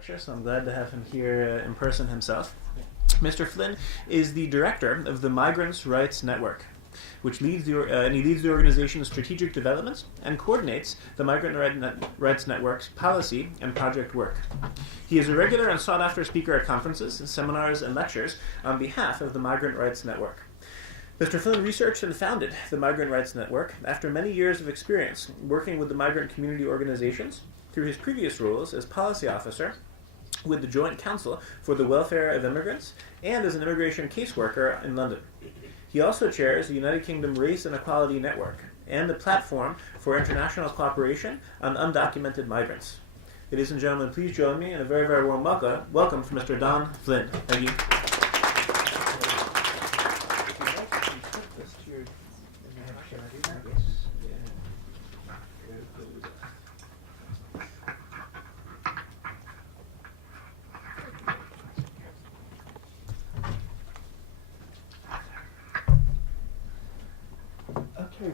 lecture, so I'm glad to have him here in person himself. Mr. Flynn is the director of the Migrants' Rights Network, which leads the organization's strategic developments and coordinates the Migrant Rights Network's policy and project work. He is a regular and sought-after speaker at conferences, seminars, and lectures on behalf of the Migrant Rights Network. Mr. Flynn researched and founded the Migrant Rights Network after many years of experience working with the migrant community organizations through his previous roles as policy officer with the Joint Council for the Welfare of Immigrants and as an immigration caseworker in London. He also chairs the United Kingdom Race and Equality Network and the Platform for International Cooperation on Undocumented Migrants. Ladies and gentlemen, please join me in a very, very warm welcome for Mr. Don Flynn. Thank you.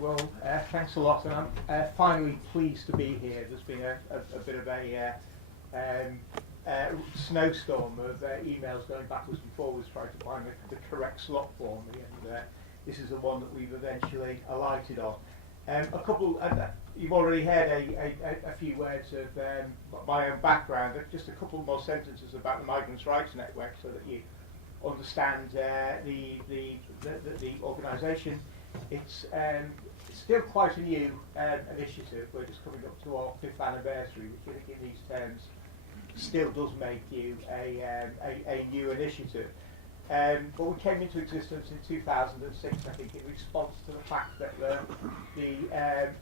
Well, thanks a lot, and I'm finally pleased to be here. There's been a bit of a snowstorm of emails going backwards and forwards trying to find the correct slot for me, and this is the one that we've eventually alighted on. You've already heard a few words of my own background, just a couple more sentences about the Migrants' Rights Network so that you understand the organisation. It's still quite a new initiative. We're just coming up to our 5th anniversary, which I think in these terms still does make you a new initiative. But we came into existence in 2006, I think, in response to the fact that the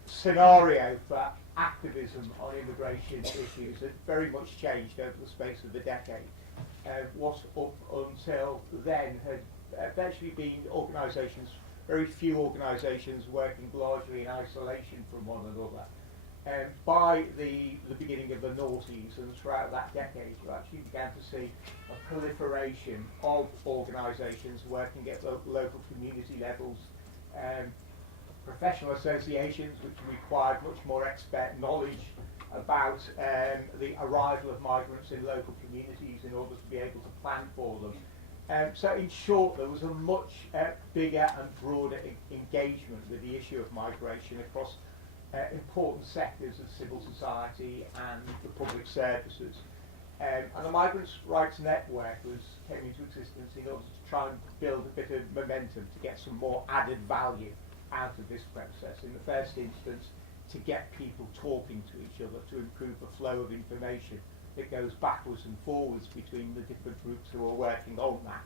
scenario for activism on immigration issues had very much changed over the space of a decade. What up until then had virtually been very few organisations working largely in isolation from one another. By the beginning of the noughties and throughout that decade, you actually began to see a proliferation of organisations working at local community levels, professional associations which required much more expert knowledge about the arrival of migrants in local communities in order to be able to plan for them. So in short, there was a much bigger and broader engagement with the issue of migration across important sectors of civil society and the public services. And the Migrants' Rights Network came into existence in order to try and build a bit of momentum to get some more added value out of this process. In the first instance, to get people talking to each other, to improve the flow of information that goes backwards and forwards between the different groups who are working on that.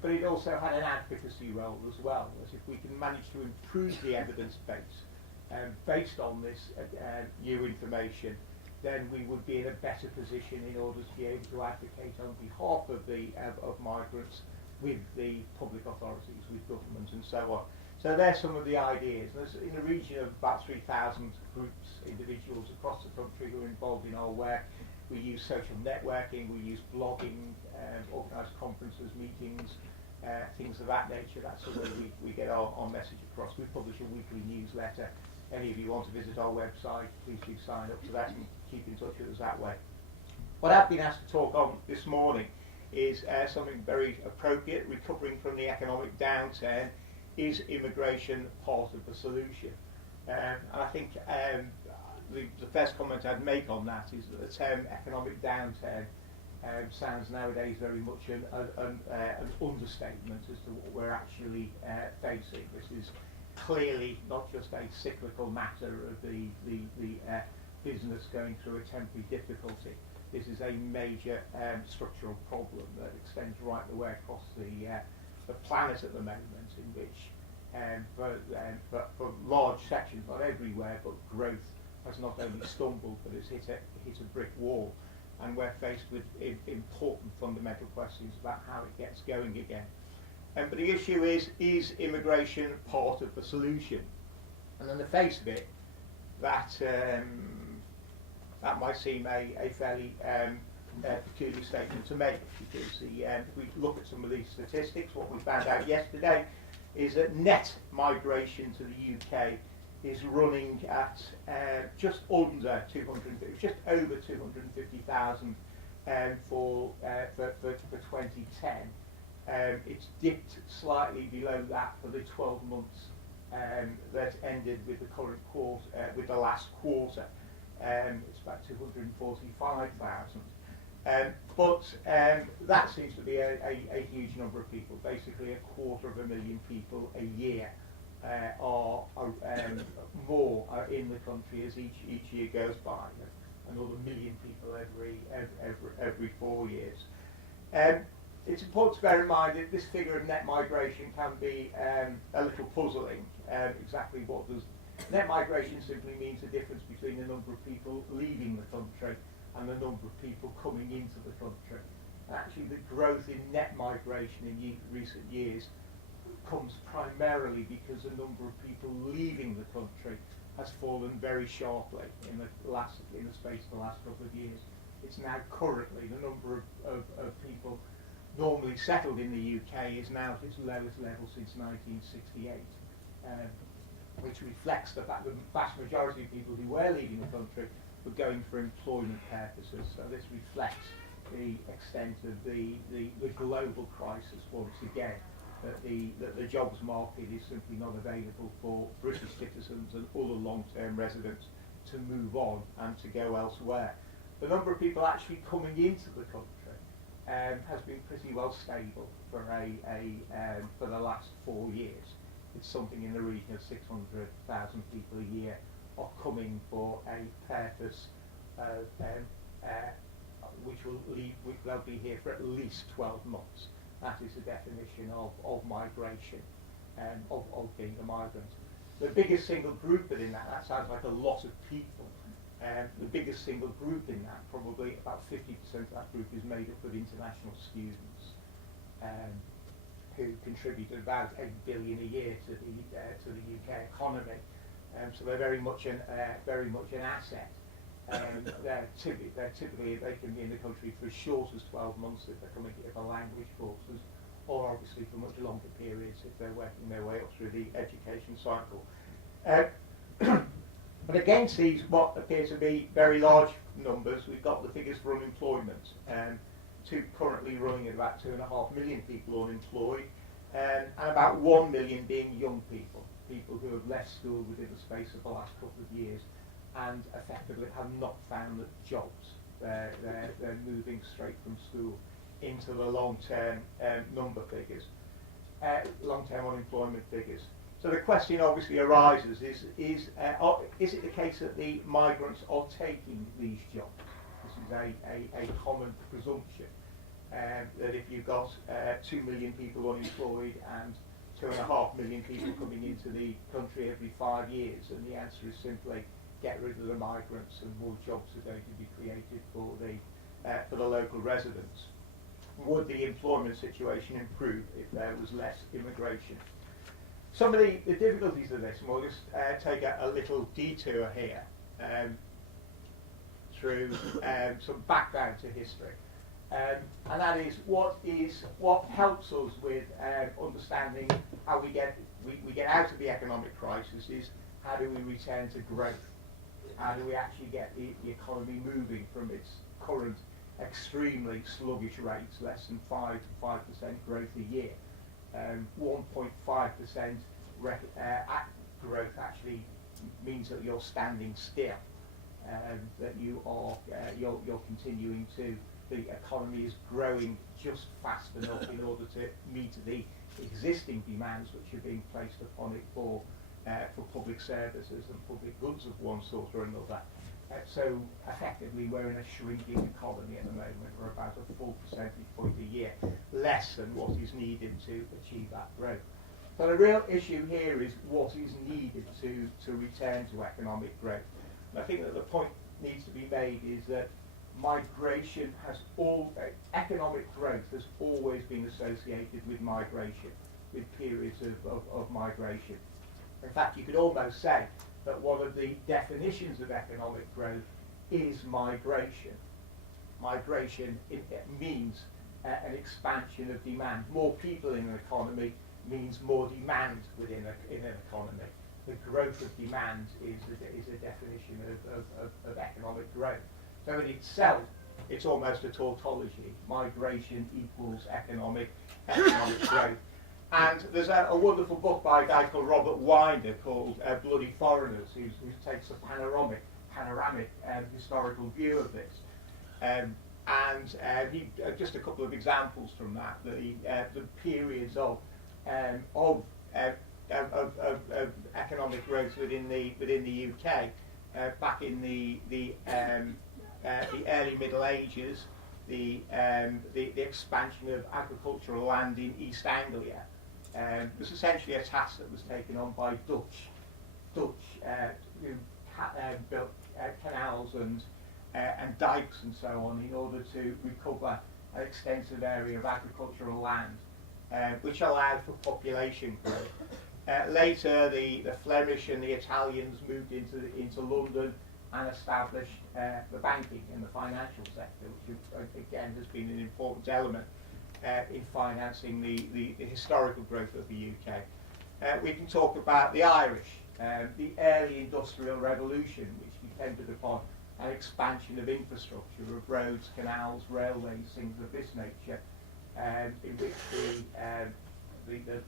But it also had an advocacy role as well, as if we can manage to improve the evidence base based on this new information, then we would be in a better position in order to be able to advocate on behalf of migrants with the public authorities, with government and so on. So there's some of the ideas. There's in the region of about 3,000 groups, individuals across the country who are involved in our work. We use social networking, we use blogging, organise conferences, meetings, things of that nature. That's the way we get our message across. We publish a weekly newsletter. Any of you want to visit our website, please do sign up to that and keep in touch with us that way. What I've been asked to talk on this morning is something very appropriate. Recovering from the economic downturn, is immigration part of the solution? And I think the first comment I'd make on that is that the term economic downturn sounds nowadays very much an understatement as to what we're actually facing. This is clearly not just a cyclical matter of the business going through a temporary difficulty. This is a major structural problem that extends right the way across the planet at the moment, in which for large sections, not everywhere, but growth has not only stumbled but has hit a brick wall, and we're faced with important fundamental questions about how it gets going again. But the issue is immigration part of the solution? And on the face of it, that might seem a fairly peculiar statement to make, because if we look at some of these statistics, what we found out yesterday is that net migration to the UK is running at just over 250,000 for 2010. It's dipped slightly below that for the 12 months that ended with the current quarter, with the last quarter. It's about 245,000. But that seems to be a huge number of people. Basically, 250,000 people a year are more in the country as each year goes by. Another 1 million people every 4 years. It's important to bear in mind that this figure of net migration can be a little puzzling. Exactly what does net migration simply means the difference between the number of people leaving the country and the number of people coming into the country. Actually, the growth in net migration in recent years comes primarily because the number of people leaving the country has fallen very sharply in the space of the last couple of years. It's now currently the number of people normally settled in the UK is now at its lowest level since 1968, which reflects the fact that the vast majority of people who were leaving the country were going for employment purposes. So this reflects the extent of the global crisis once again, that the jobs market is simply not available for British citizens and other long-term residents to move on and to go elsewhere. The number of people actually coming into the country has been pretty well stable for the last 4 years. It's something in the region of 600,000 people a year are coming for a purpose which they'll be here for at least 12 months. That is the definition of migration, of being a migrant. The biggest single group within that sounds like a lot of people. The biggest single group in that, probably about 50% of that group, is made up of international students who contribute about 8 billion a year to the UK economy. So they're very much an asset. They're typically they can be in the country for as short as 12 months if they're coming here for language courses, or obviously for much longer periods if they're working their way up through the education cycle. But against these, what appear to be very large numbers, we've got the figures for unemployment, currently running at about 2.5 million people unemployed, and about 1 million being young people who have left school within the space of the last couple of years and effectively have not found jobs. They're moving straight from school into the long-term number figures, long-term unemployment figures. So the question obviously arises: is it the case that the migrants are taking these jobs? This is a common presumption that if you've got 2 million people unemployed and 2.5 million people coming into the country every 5 years, and the answer is simply get rid of the migrants and more jobs are going to be created for the local residents. Would the employment situation improve if there was less immigration? Some of the difficulties of this, and we'll just take a little detour here through some background to history, and that is what helps us with understanding how we get out of the economic crisis is how do we return to growth? How do we actually get the economy moving from its current extremely sluggish rates, less than 5% growth a year? 1.5% growth actually means that you're standing still, that you're continuing to. The economy is growing just fast enough in order to meet the existing demands which are being placed upon it for public services and public goods of one sort or another. So effectively we're in a shrinking economy at the moment. We're about a full percentage point a year less than what is needed to achieve that growth. So the real issue here is what is needed to return to economic growth. And I think that the point needs to be made is that economic growth has always been associated with migration, with periods of migration. In fact, you could almost say that one of the definitions of economic growth is migration. Migration means an expansion of demand. More people in an economy means more demand within an economy. The growth of demand is a definition of economic growth. So in itself, it's almost a tautology. Migration equals economic growth. And there's a wonderful book by a guy called Robert Winder called Bloody Foreigners, who takes a panoramic historical view of this. He just a couple of examples from that, the periods of economic growth within the UK back in the early Middle Ages, the expansion of agricultural land in East Anglia was essentially a task that was taken on by Dutch who built canals and dikes and so on in order to recover an extensive area of agricultural land, which allowed for population growth. Later, the Flemish and the Italians moved into London and established the banking and the financial sector, which again has been an important element in financing the historical growth of the UK. We can talk about the Irish, the early industrial revolution, which depended upon an expansion of infrastructure, of roads, canals, railways, things of this nature, in which the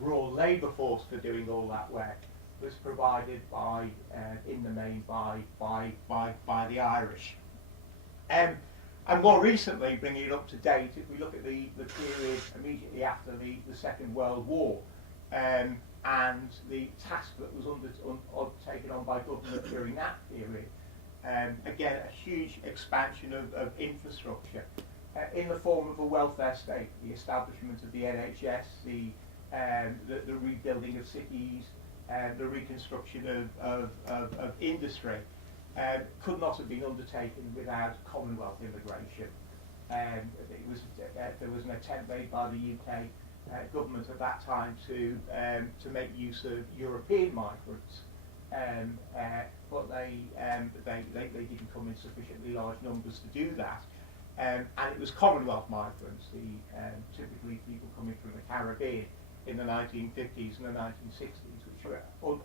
raw labour force for doing all that work was provided by, in the main, by the Irish. And more recently, bringing it up to date, if we look at the period immediately after the Second World War, and the task that was taken on by government during that period, again, a huge expansion of infrastructure in the form of a welfare state, the establishment of the NHS, the rebuilding of cities, the reconstruction of industry, could not have been undertaken without Commonwealth immigration. There was an attempt made by the UK government at that time to make use of European migrants, but they didn't come in sufficiently large numbers to do that. And it was Commonwealth migrants, typically people coming from the Caribbean in the 1950s and the 1960s, which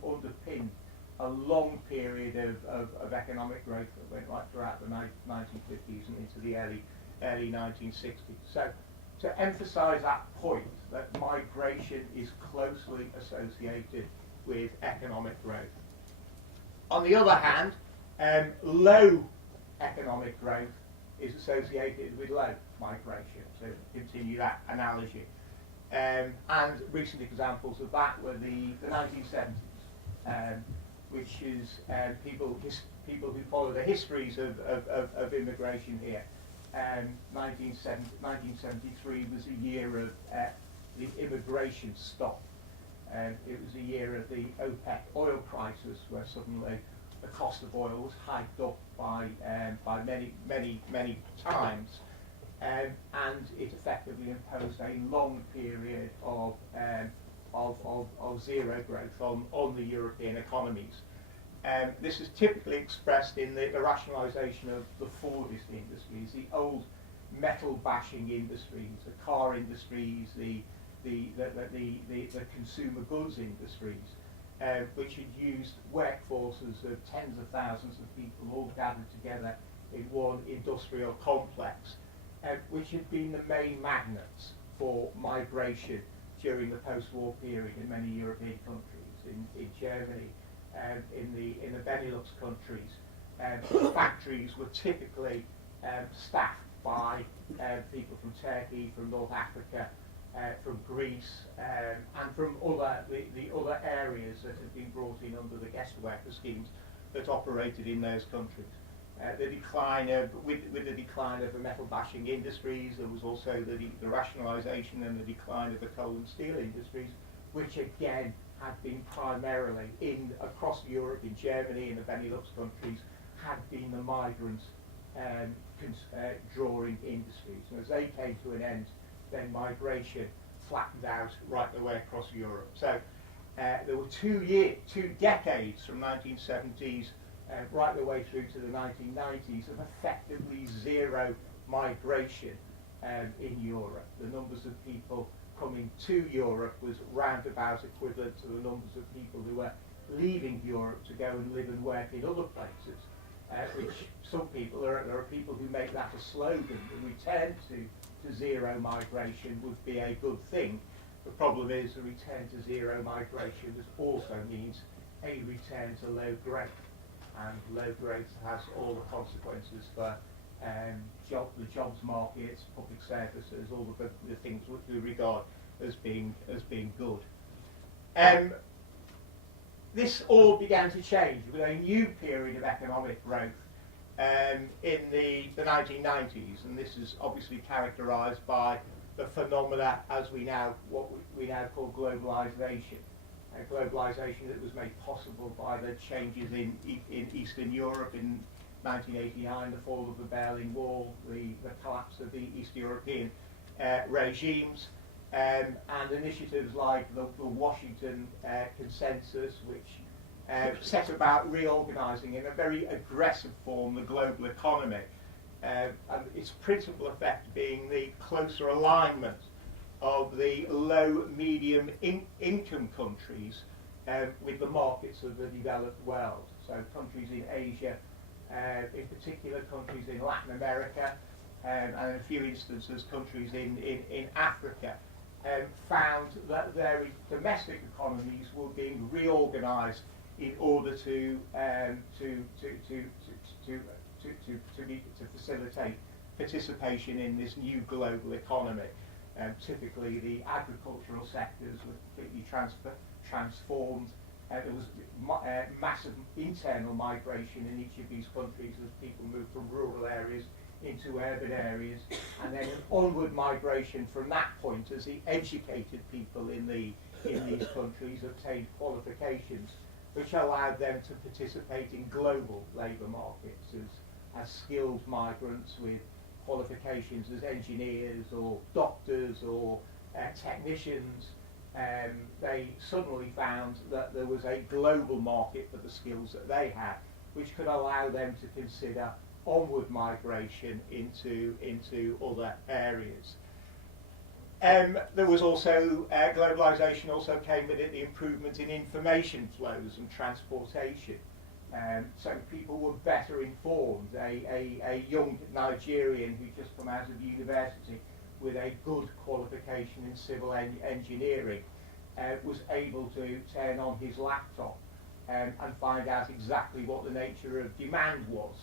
underpinned a long period of economic growth that went right throughout the 1950s and into the early 1960s. So to emphasise that point, that migration is closely associated with economic growth. On the other hand, low economic growth is associated with low migration, to continue that analogy. And recent examples of that were the 1970s, which is people who follow the histories of immigration here. 1973 was a year of the immigration stop. It was a year of the OPEC oil crisis, where suddenly the cost of oil was hiked up by many times, and it effectively imposed a long period of zero growth on the European economies. This is typically expressed in the rationalisation of the Fordist industries, the old metal bashing industries, the car industries, the consumer goods industries, which had used workforces of tens of thousands of people all gathered together in one industrial complex, which had been the main magnets for migration during the post-war period in many European countries, in Germany, in the Benelux countries. Factories were typically staffed by people from Turkey, from North Africa, from Greece, and from the other areas that had been brought in under the guest worker schemes that operated in those countries. With the decline of the metal bashing industries, there was also the rationalisation and the decline of the coal and steel industries, which again had been primarily across Europe, in Germany, in the Benelux countries, had been the migrant drawing industries. And as they came to an end, then migration flattened out right the way across Europe. So there were 2 decades from 1970s right the way through to the 1990s of effectively zero migration in Europe. The numbers of people coming to Europe was roundabout equivalent to the numbers of people who were leaving Europe to go and live and work in other places. which some people, there are people who make that a slogan. The return to zero migration would be a good thing. The problem is the return to zero migration also means a return to low growth, and low growth has all the consequences for the jobs markets, public services, all the things which we regard as being good. This all began to change with a new period of economic growth in the 1990s, and this is obviously characterised by the phenomena as what we now call globalisation. Globalisation that was made possible by the changes in Eastern Europe in 1989, the fall of the Berlin Wall, the collapse of the East European regimes, and initiatives like the Washington Consensus, which set about reorganising in a very aggressive form the global economy, and its principal effect being the closer alignment of the low, medium income countries with the markets of the developed world. So countries in Asia, in particular countries in Latin America, and in a few instances countries in Africa, found that their domestic economies were being reorganised in order to facilitate participation in this new global economy. Typically, the agricultural sectors were completely transformed. There was massive internal migration in each of these countries as people moved from rural areas into urban areas, and then an onward migration from that point as the educated people in these countries obtained qualifications which allowed them to participate in global labour markets as skilled migrants with qualifications as engineers or doctors or technicians. They suddenly found that there was a global market for the skills that they had, which could allow them to consider onward migration into other areas. There was also globalisation also came with it the improvement in information flows and transportation. So people were better informed. A young Nigerian who just come out of university with a good qualification in civil engineering was able to turn on his laptop and find out exactly what the nature of demand was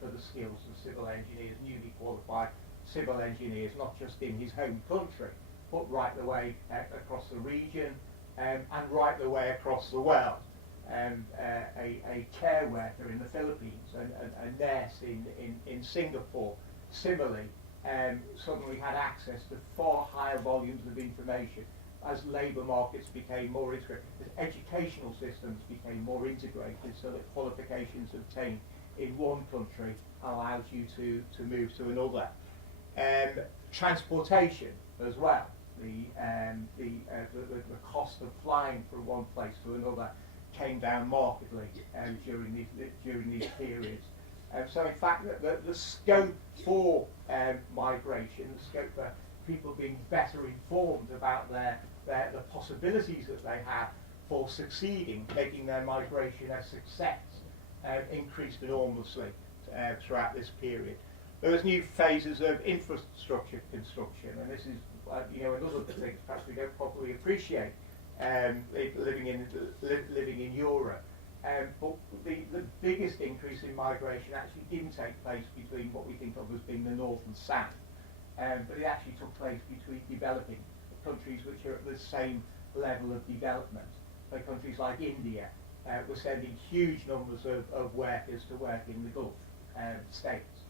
for the skills of civil engineers, newly qualified civil engineers, not just in his home country, but right the way across the region and right the way across the world. A care worker in the Philippines, a nurse in Singapore, similarly, suddenly had access to far higher volumes of information as labour markets became more integrated, as educational systems became more integrated, so that qualifications obtained in one country allows you to move to another. Transportation as well, the cost of flying from one place to another came down markedly during these periods. So in fact, the scope for migration, the scope for people being better informed about the possibilities that they have for succeeding, making their migration a success, increased enormously throughout this period. There was new phases of infrastructure construction, and this is another thing perhaps we don't properly appreciate living in Europe. But the biggest increase in migration actually didn't take place between what we think of as being the north and south, but it actually took place between developing countries which are at the same level of development. So countries like India were sending huge numbers of workers to work in the Gulf states,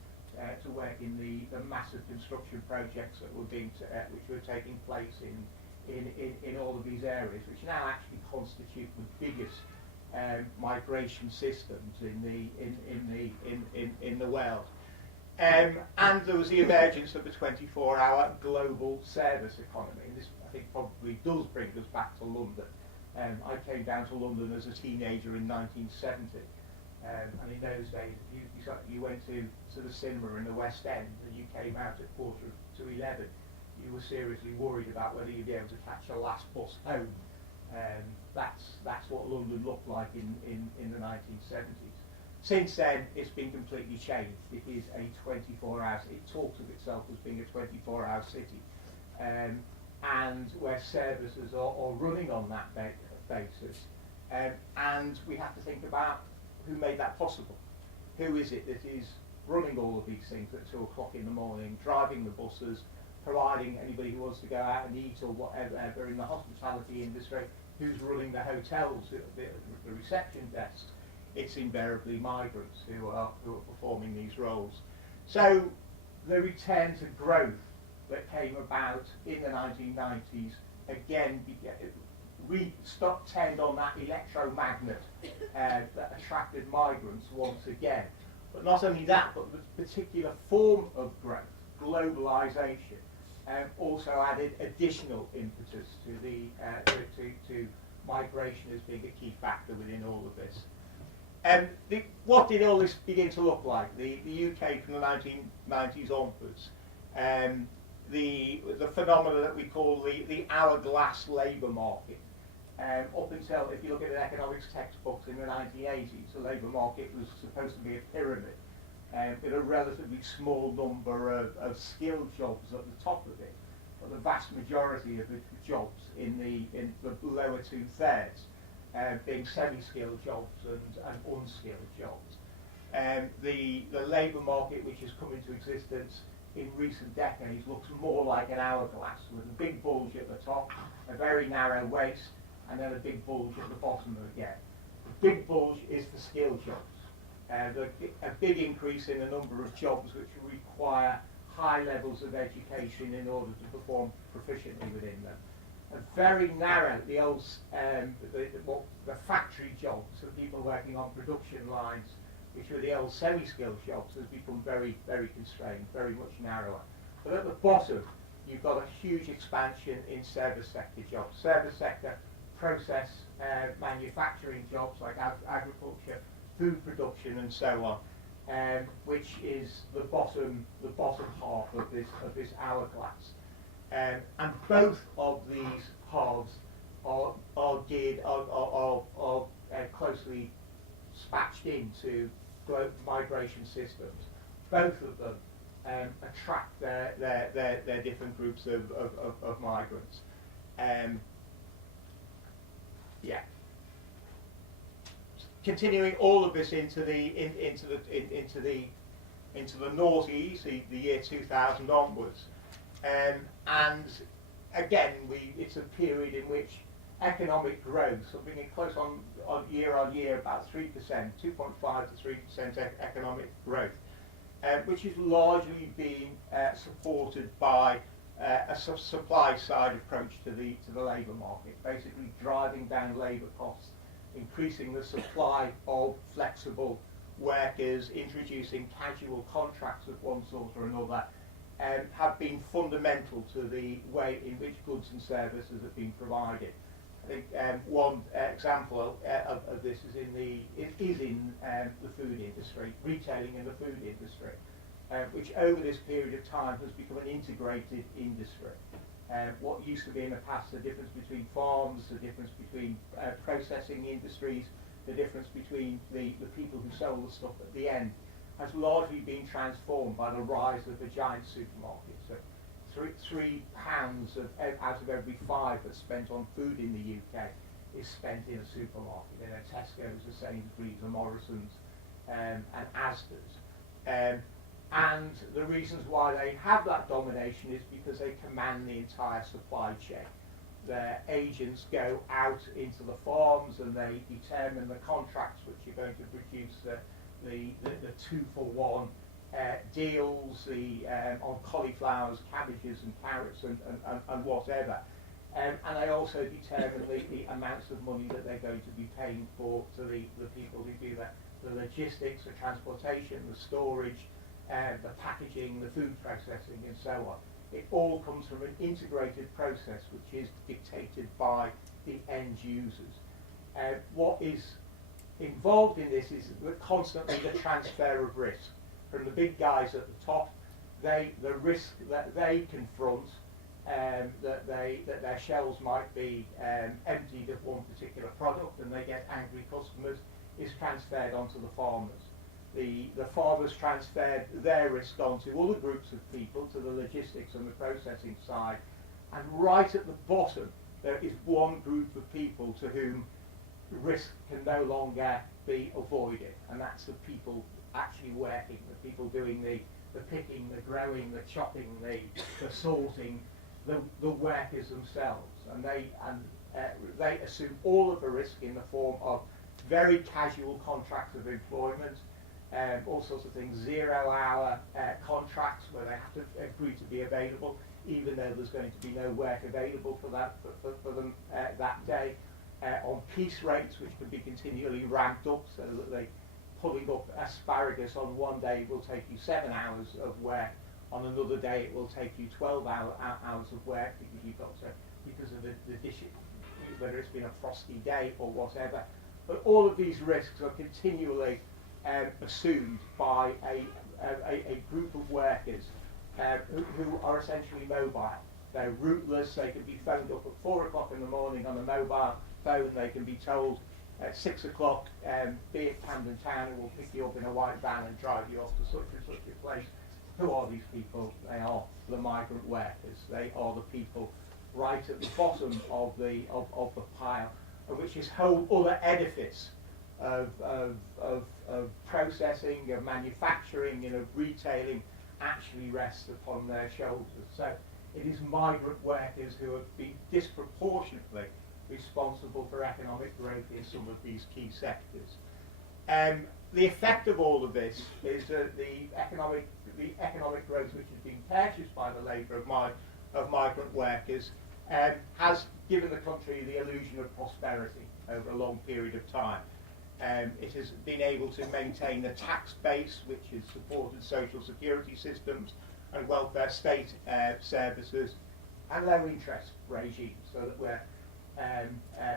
to work in the massive construction projects that were which were taking place in all of these areas, which now actually constitute the biggest migration systems in the world. And there was the emergence of the 24-hour global service economy. And this, I think, probably does bring us back to London. I came down to London as a teenager in 1970. And in those days, you went to the cinema in the West End and you came out at 11:15. You were seriously worried about whether you'd be able to catch a last bus home. That's what London looked like in the 1970s. Since then, it's been completely changed. It is a 24-hour. It talks of itself as being a 24-hour city, and where services are running on that basis. And we have to think about who made that possible. Who is it that is running all of these things at 2 o'clock in the morning, driving the buses, providing anybody who wants to go out and eat or whatever in the hospitality industry, who's running the hotels, the reception desks? It's invariably migrants who are performing these roles. So the return to growth that came about in the 1990s again turned on that electromagnet that attracted migrants once again. But not only that, but the particular form of growth, globalization, also added additional impetus to the to migration as being a key factor within all of this. What did all this begin to look like? The UK from the 1990s onwards, the phenomena that we call the hourglass labour market. Up until, if you look at the economics textbooks in the 1980s, the labour market was supposed to be a pyramid with a relatively small number of skilled jobs at the top of it, but the vast majority of the jobs in the lower two-thirds being semi-skilled jobs and unskilled jobs. The labour market, which has come into existence in recent decades, looks more like an hourglass with a big bulge at the top, a very narrow waist, and then a big bulge at the bottom again. The big bulge is for skilled jobs. A big increase in the number of jobs which require high levels of education in order to perform proficiently within them. A very narrow, the factory jobs, so people working on production lines, which were the old semi-skilled jobs, has become very, very constrained, very much narrower. But at the bottom, you've got a huge expansion in service sector jobs. Service sector, process, manufacturing jobs like agriculture, food production, and so on, which is the bottom half of this hourglass. And both of these halves are closely spatched into migration systems. Both of them attract their different groups of migrants. Continuing all of this into the noughties, the year 2000 onwards, and again it's a period in which economic growth, something close on year, about 3%, 2.5 to 3% economic growth, which is largely being supported by a supply side approach to the labour market, basically driving down labour costs, increasing the supply of flexible workers, introducing casual contracts of one sort or another, have been fundamental to the way in which goods and services have been provided. I think one example of this is in the food industry, retailing in the food industry, which over this period of time has become an integrated industry. What used to be in the past the difference between farms, the difference between processing industries, the difference between the people who sell the stuff at the end, has largely been transformed by the rise of the giant supermarkets. So £3 out of every 5 that's spent on food in the UK is spent in a supermarket, in a Tesco's, a Sainsbury's, a Morrison's, and Asda's. And the reasons why they have that domination is because they command the entire supply chain. Their agents go out into the farms and they determine the contracts which are going to produce the 2-for-1 deals, on cauliflowers, cabbages and carrots and whatever. And they also determine the amounts of money that they're going to be paying to the people who do the logistics, the transportation, the storage, the packaging, the food processing, and so on. It all comes from an integrated process which is dictated by the end users. What is involved in this is constantly the transfer of risk from the big guys at the top. The risk that they confront, that their shelves might be emptied of one particular product and they get angry customers, is transferred onto the farmers. the farmers transferred their risk onto other groups of people, to the logistics and the processing side, and right at the bottom there is one group of people to whom risk can no longer be avoided, and that's the people actually working, the people doing the picking, the growing, the chopping, the sorting, the workers themselves, and they assume all of the risk in the form of very casual contracts of employment, all sorts of things, 0-hour contracts where they have to agree to be available, even though there's going to be no work available for them that day, on piece rates which can be continually ramped up, so that they pulling up asparagus on one day will take you 7 hours of work, on another day it will take you 12 hours of work because of the dish, whether it's been a frosty day or whatever. But all of these risks are continually assumed by a group of workers who are essentially mobile. They're rootless. They can be phoned up at 4 o'clock in the morning on a mobile phone. They can be told at 6 o'clock, be at Camden Town, and we'll pick you up in a white van and drive you off to such and such a place. Who are these people? They are the migrant workers. They are the people right at the bottom of the pile, which this whole other edifice of processing, of manufacturing, and of retailing actually rests upon their shoulders. So it is migrant workers who have been disproportionately responsible for economic growth in some of these key sectors. The effect of all of this is that the economic growth which has been purchased by the labour of migrant workers has given the country the illusion of prosperity over a long period of time. It has been able to maintain a tax base which has supported social security systems and welfare state services and low interest regimes, so that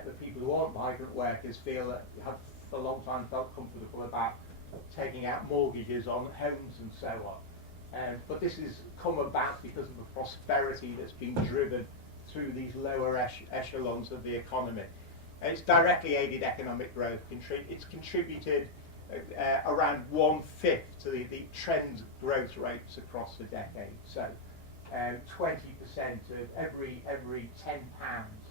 the people who aren't migrant workers have for a long time felt comfortable about taking out mortgages on homes and so on. But this has come about because of the prosperity that's been driven through these lower echelons of the economy. And it's directly aided economic growth. It's contributed around 1/5 to the trend growth rates across the decade. So 20% of every £10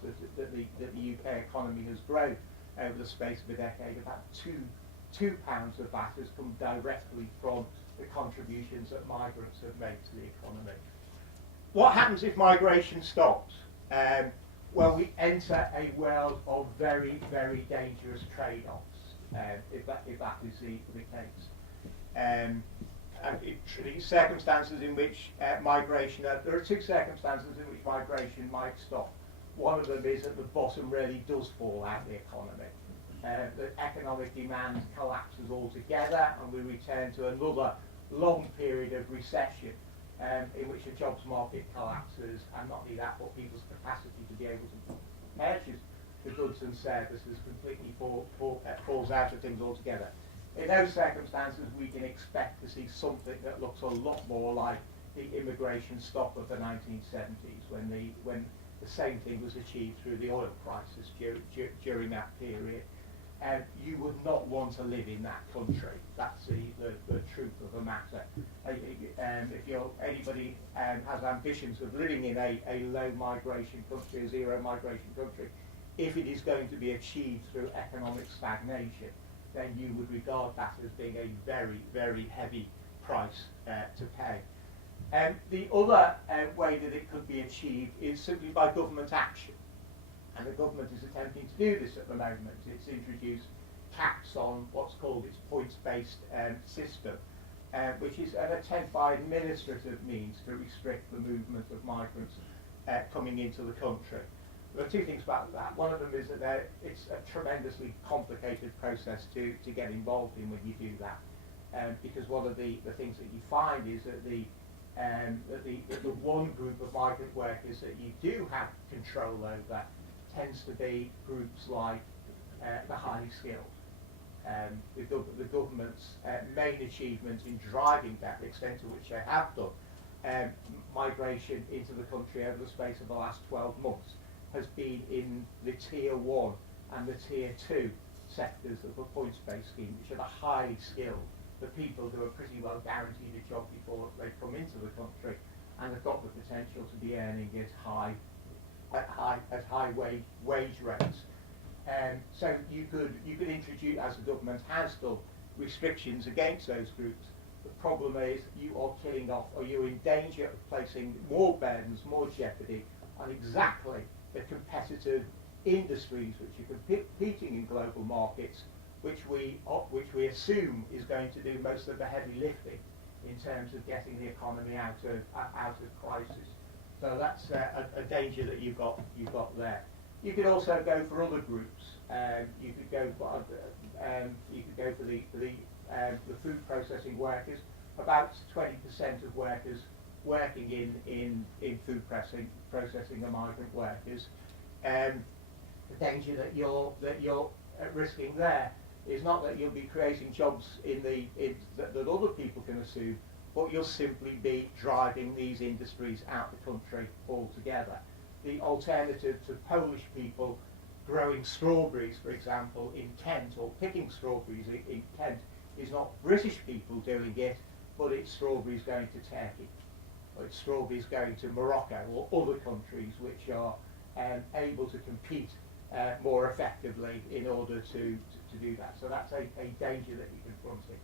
that the UK economy has grown over the space of a decade, about £2 of that has come directly from the contributions that migrants have made to the economy. What happens if migration stops? Well, we enter a world of very, very dangerous trade-offs, if that is the case. The circumstances in which migration, there are two circumstances in which migration might stop. One of them is that the bottom really does fall out of the economy. The economic demand collapses altogether, and we return to another long period of recession in which the jobs market collapses, and not only that, but people's capacity to be able to purchase the goods and services completely falls out of things altogether. In those circumstances, we can expect to see something that looks a lot more like the immigration stop of the 1970s, when the same thing was achieved through the oil crisis during that period. You would not want to live in that country. That's the truth of the matter. If anybody has ambitions of living in a low migration country, a zero migration country, if it is going to be achieved through economic stagnation, then you would regard that as being a very, very heavy price to pay. The other way that it could be achieved is simply by government action. And the government is attempting to do this at the moment. It's introduced caps on what's called its points-based system, which is an attempt by administrative means to restrict the movement of migrants coming into the country. There are two things about that. One of them is that it's a tremendously complicated process to get involved in when you do that, because one of the things that you find is that the one group of migrant workers that you do have control over tends to be groups like the highly skilled. The government's main achievement in driving that, the extent to which they have done migration into the country over the space of the last 12 months, has been in the Tier 1 and the Tier 2 sectors of the points-based scheme, which are the highly skilled the people who are pretty well guaranteed a job before they come into the country and have got the potential to be earning at high wage rates. So you could introduce, as the government has done, restrictions against those groups. The problem is you are killing off, or you're in danger of placing more burdens, more jeopardy on exactly the competitive industries which are competing in global markets, which we assume is going to do most of the heavy lifting in terms of getting the economy out of crisis. So that's a danger that you've got there. You could also go for other groups. You could go for the food processing workers. About 20% of workers working in food processing are migrant workers. The danger that you're risking there is not that you'll be creating jobs that other people can assume, but you'll simply be driving these industries out the country altogether. The alternative to Polish people growing strawberries, for example, in Kent, or picking strawberries in Kent, is not British people doing it, but it's strawberries going to Turkey, or it's strawberries going to Morocco, or other countries which are able to compete more effectively in order to do that. So that's a danger that you're confronting.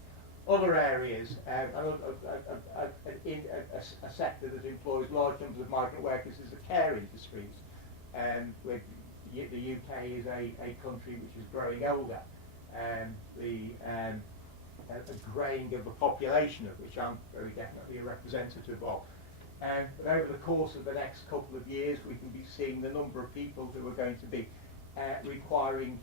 Other areas, a sector that employs large numbers of migrant workers is the care industries. Where the UK is a country which is growing older. The greying of the population, of which I'm very definitely a representative of. But over the course of the next couple of years, we can be seeing the number of people who are going to be requiring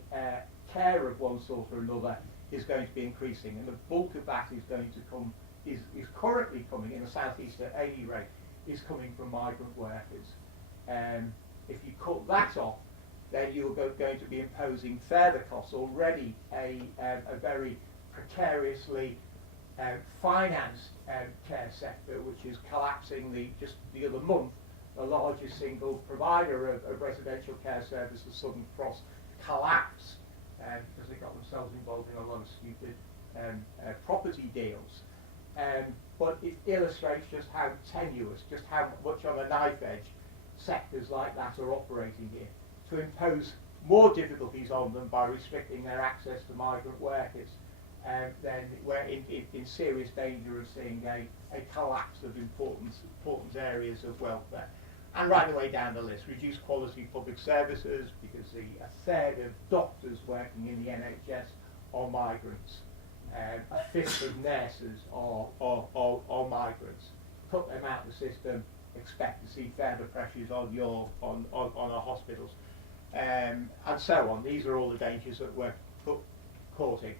care of one sort or another is going to be increasing, and the bulk of that is going to come, is currently coming, in the southeast at any rate, is coming from migrant workers. If you cut that off, then you're going to be imposing further costs. Already a very precariously financed care sector, which is collapsing. Just the other month, the largest single provider of residential care service, the Southern Cross, collapsed because they got themselves involved in a lot of stupid property deals. But it illustrates just how tenuous, just how much on a knife edge sectors like that are operating here. To impose more difficulties on them by restricting their access to migrant workers, then we're in serious danger of seeing a collapse of important areas of welfare. And right the way down the list, reduced quality public services, because a third of doctors working in the NHS are migrants. A fifth of nurses are migrants. Cut them out of the system, expect to see further pressures on our hospitals, and so on. These are all the dangers that we're courting.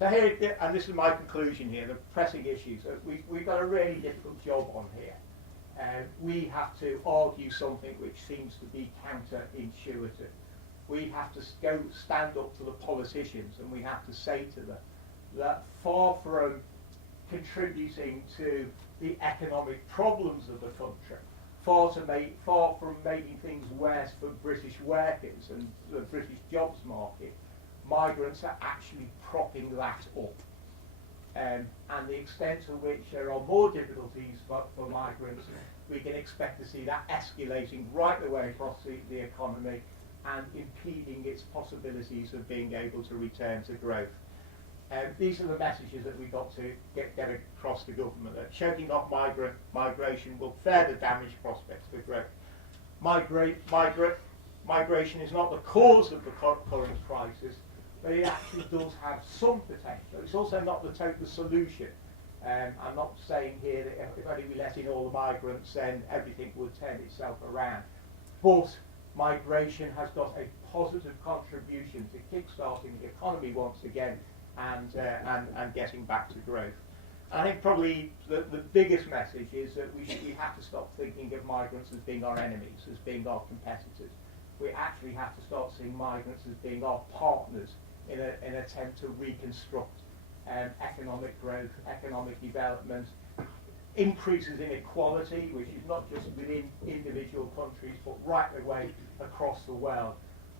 So here, and this is my conclusion here, the pressing issues. We've got a really difficult job on here. We have to argue something which seems to be counterintuitive. We have to stand up to the politicians, and we have to say to them that far from contributing to the economic problems of the country, far from making things worse for British workers and the British jobs market, migrants are actually propping that up. And the extent to which there are more difficulties for migrants, we can expect to see that escalating right the way across the economy and impeding its possibilities of being able to return to growth. These are the messages that we've got to get across to government. That choking off migration will further damage prospects for growth. Migration is not the cause of the current crisis, but it actually does have some potential. It's also not the total solution. I'm not saying here that if only we let in all the migrants, then everything would turn itself around. But migration has got a positive contribution to kick-starting the economy once again and getting back to growth. I think probably the biggest message is that we have to stop thinking of migrants as being our enemies, as being our competitors. We actually have to start seeing migrants as being our partners in an attempt to reconstruct economic growth, economic development, increases in equality, which is not just within individual countries, but right the way across the world.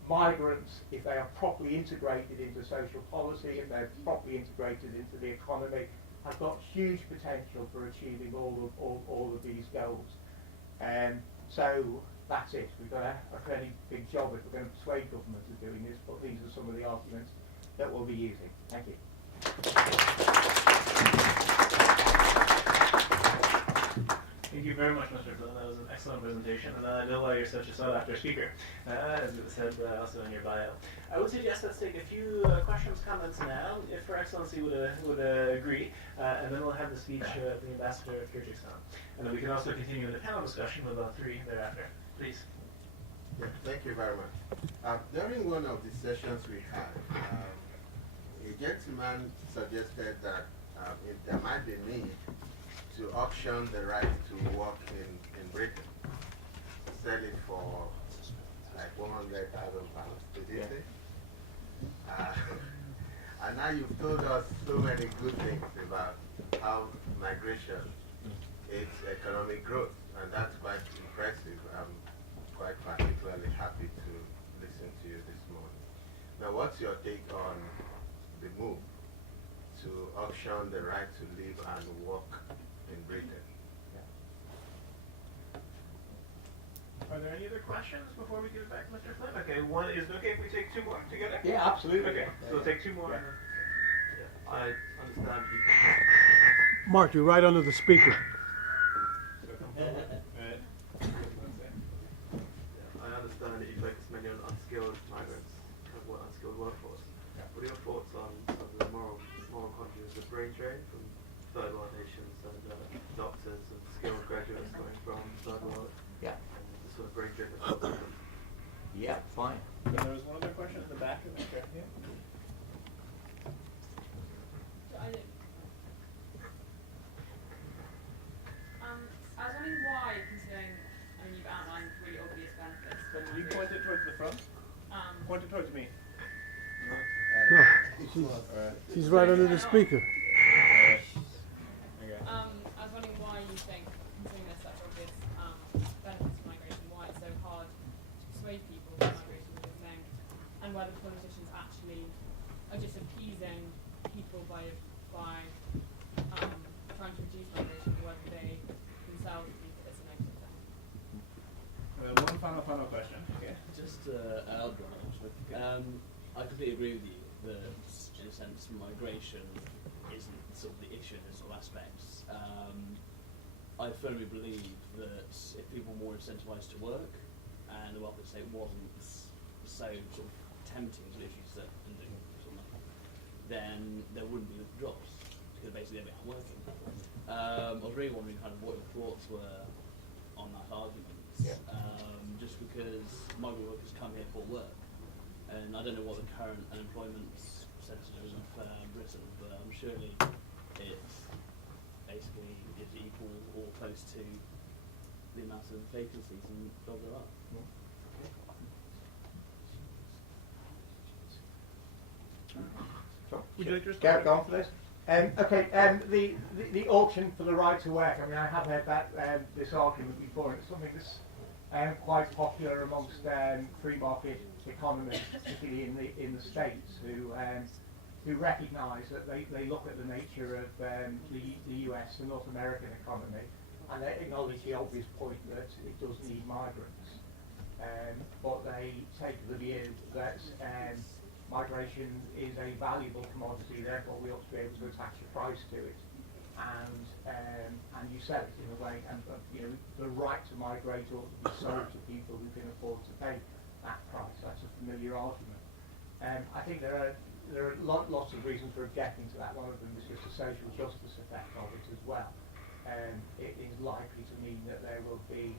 Migrants, if they are properly integrated into social policy, if they're properly integrated into the economy, have got huge potential for achieving all of these goals. So that's it. We've got a fairly big job if we're going to persuade governments of doing this, but these are some of the arguments that we'll be using. Thank you. Thank you very much, Mr. Flynn. That was an excellent presentation, and I know why you're such a sought-after speaker, as it was said also in your bio. I would suggest let's take a few questions, comments now, if Her Excellency would agree, and then we'll have the speech of the Ambassador of Kyrgyzstan. And then we can also continue the panel discussion with about 3 thereafter. Please. Yeah, thank you very much. During one of the sessions we had, a gentleman suggested that if there might be need to auction the right to work in Britain, sell it for like £100,000. Did you say? And now you've told us so many good things about how migration aids economic growth, and that's quite impressive. I'm quite particularly happy to listen to you this morning. Now, what's your take on the move to auction the right to live and work in Britain? Are there any other questions before we give it back to Mr. Flynn? Okay, one is okay if we take 2 more together? Yeah, absolutely. Okay, so we'll take 2 more. Yeah, I understand people. Mark, you're right under the speaker. I understand that you focus mainly on unskilled migrants, unskilled workforce. What are your thoughts on some of the moral contributors of brain drain from third world nations and doctors and skilled graduates coming from third world? Yeah. And the sort of brain drain that's happened. Yeah, fine. And there was one other question in the back of the chair. Yeah. I was wondering why, considering, you've outlined really obvious benefits. Can you point it towards the front? Point it towards me. No, she's right under the speaker. Okay. I was wondering why you think, considering there's such obvious benefits of migration, why it's so hard to persuade people that migration is a good thing, and whether politicians actually are just appeasing people by trying to reduce migration, or whether they themselves think that it's a negative thing. One final question. Okay. Just I completely agree with you that, in a sense, migration isn't sort of the issue in this sort of aspects. I firmly believe that if people were more incentivised to work, and the welfare state wasn't so sort of tempting to literally sit and do sort of nothing, then there wouldn't be jobs, because basically they'd be out working. I was really wondering kind of what your thoughts were on that argument. Yeah. Just because migrant workers come here for work, and I don't know what the current unemployment percentage is of Britain, but surely it's basically is equal or close to the amount of vacancies and jobs there are. Would you like to respond? Go on for this. Okay, the auction for the right to work, I mean, I have heard that this argument before, and it's something that's quite popular amongst free market economists, particularly in the States, who recognise that they look at the nature of the US, the North American economy, and they acknowledge the obvious point that it does need migrants. But they take the view that migration is a valuable commodity, therefore we ought to be able to attach a price to it. And you sell it in a way, and the right to migrate ought to be sold to people who can afford to pay that price. That's a familiar argument. I think there are lots of reasons for objecting to that. One of them is just the social justice effect of it as well. It is likely to mean that there will be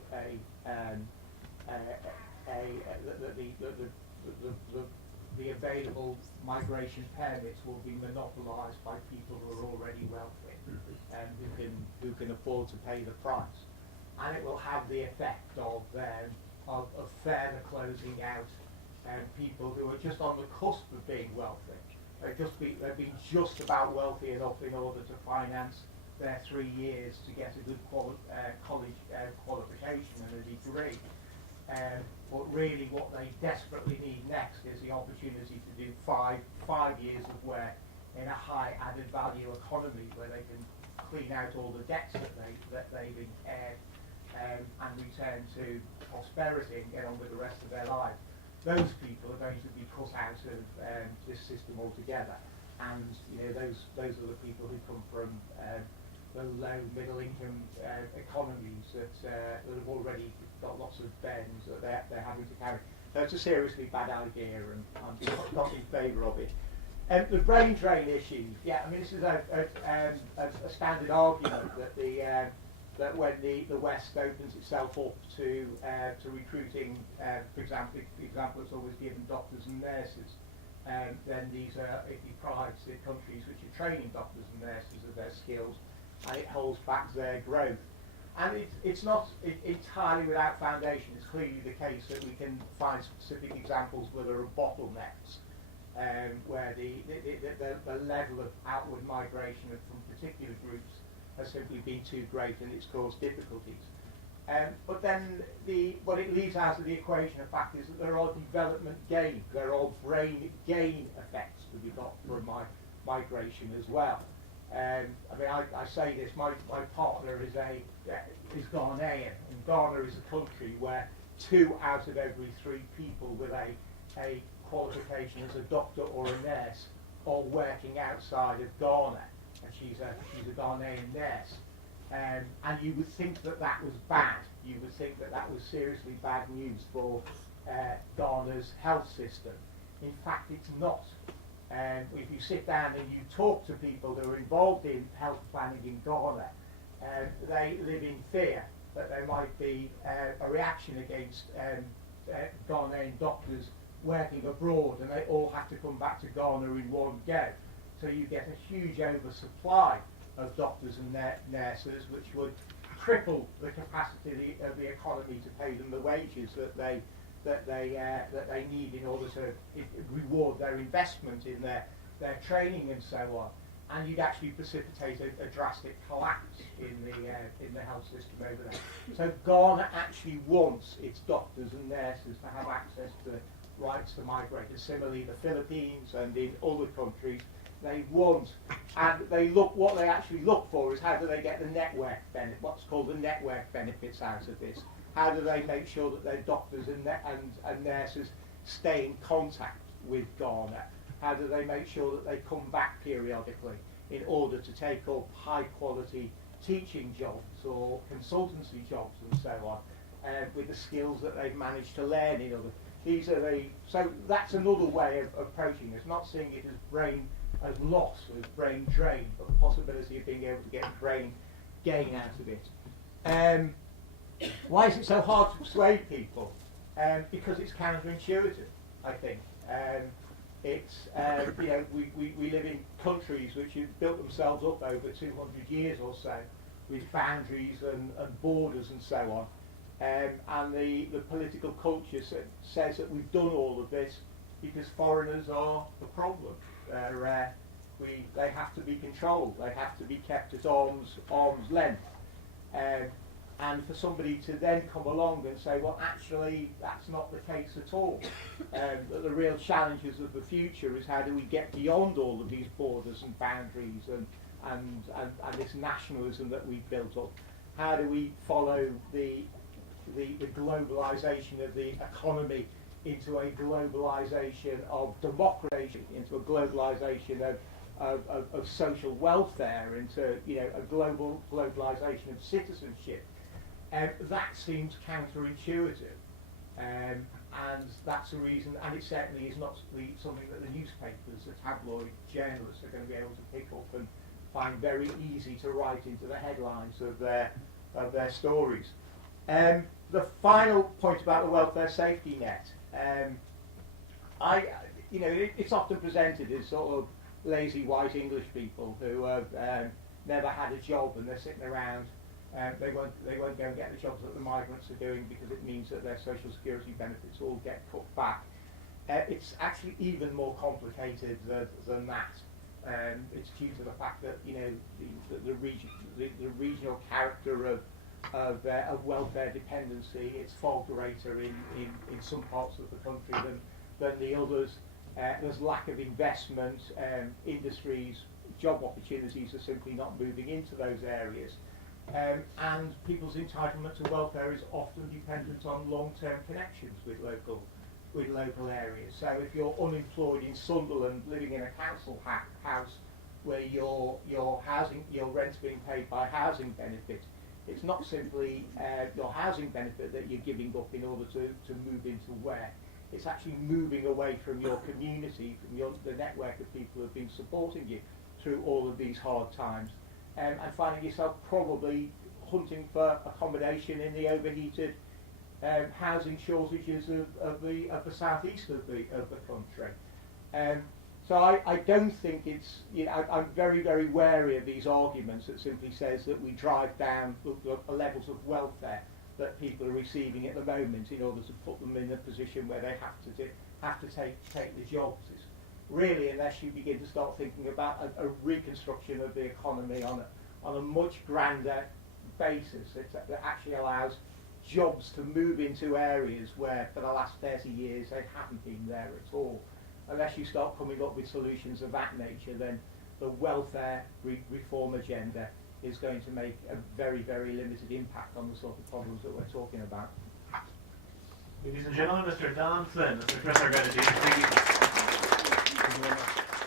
the available migration permits will be monopolised by people who are already wealthy and who can afford to pay the price, and it will have the effect of further closing out people who are just on the cusp of being wealthy. They've been just about wealthy enough in order to finance their 3 years to get a good college qualification and a degree. But really what they desperately need next is the opportunity to do five years of work in a high added value economy where they can clean out all the debts that they've incurred and return to prosperity and get on with the rest of their lives. Those people are going to be cut out of this system altogether, and those are the people who come from the low middle income economies that have already got lots of burdens that they're having to carry. So it's a seriously bad idea, and I'm not in favour of it. The brain drain issue, yeah, I mean this is a standard argument that that when the West opens itself up to recruiting, for example, the example that's always given, doctors and nurses, then it deprives the countries which are training doctors and nurses of their skills, and it holds back their growth. And it's not entirely without foundation. It's clearly the case that we can find specific examples where there are bottlenecks, where the level of outward migration from particular groups has simply been too great and it's caused difficulties. But then what it leaves out of the equation, in fact, is that there are development gain, there are brain gain effects to be got from migration as well. I mean, I say this, my partner is Ghanaian, and Ghana is a country where 2 out of every 3 people with a qualification as a doctor or a nurse are working outside of Ghana, and she's a Ghanaian nurse. And you would think that was bad. You would think that was seriously bad news for Ghana's health system. In fact, it's not. If you sit down and you talk to people who are involved in health planning in Ghana, they live in fear that there might be a reaction against Ghanaian doctors working abroad, and they all have to come back to Ghana in one go. So you get a huge oversupply of doctors and nurses, which would cripple the capacity of the economy to pay them the wages that they need in order to reward their investment in their training and so on. And you'd actually precipitate a drastic collapse in the health system over there. So Ghana actually wants its doctors and nurses to have access to rights to migrate. And similarly, the Philippines and in other countries, they want, and what they actually look for is how do they get the network benefit, what's called the network benefits out of this. How do they make sure that their doctors and nurses stay in contact with Ghana? How do they make sure that they come back periodically in order to take up high quality teaching jobs or consultancy jobs and so on, with the skills that they've managed to learn in other. So that's another way of approaching this, not seeing it as loss, as brain drain, but the possibility of being able to get brain gain out of it. Why is it so hard to persuade people? Because it's counterintuitive, I think. It's we live in countries which have built themselves up over 200 years or so, with boundaries and borders and so on. And the political culture says that we've done all of this because foreigners are the problem. They have to be controlled. They have to be kept at arm's length. And for somebody to then come along and say, well, actually, that's not the case at all. That the real challenges of the future is how do we get beyond all of these borders and boundaries and this nationalism that we've built up. How do we follow the globalization of the economy into a globalization of democracy, into a globalization of social welfare, into a globalization of citizenship. That seems counterintuitive, and that's the reason. And it certainly is not something that the newspapers, the tabloid journalists, are going to be able to pick up and find very easy to write into the headlines of their stories. The final point about the welfare safety net, it's often presented as sort of lazy white English people who have never had a job and they're sitting around. They won't go and get the jobs that the migrants are doing because it means that their social security benefits all get cut back. It's actually even more complicated than that. It's due to the fact that the regional character of welfare dependency, it's far greater in some parts of the country than the others. there's lack of investment, industries, job opportunities are simply not moving into those areas. And people's entitlement to welfare is often dependent on long-term connections with local areas. So if you're unemployed in Sunderland, living in a council house where your rent's being paid by housing benefit, it's not simply your housing benefit that you're giving up in order to move into where. It's actually moving away from your community, from the network of people who have been supporting you through all of these hard times, and finding yourself probably hunting for accommodation in the overheated housing shortages of the southeast of the country. So I don't think it's, I'm very, very wary of these arguments that simply says that we drive down the levels of welfare that people are receiving at the moment in order to put them in a position where they have to take the jobs. It's really, unless you begin to start thinking about a reconstruction of the economy on a much grander basis that actually allows jobs to move into areas where for the last 30 years they haven't been there at all. Unless you start coming up with solutions of that nature, then the welfare reform agenda is going to make a very, very limited impact on the sort of problems that we're talking about. Ladies and gentlemen, Mr. Don Flynn, Mr. Chris, our gratitude. Thank you. Thank you very much.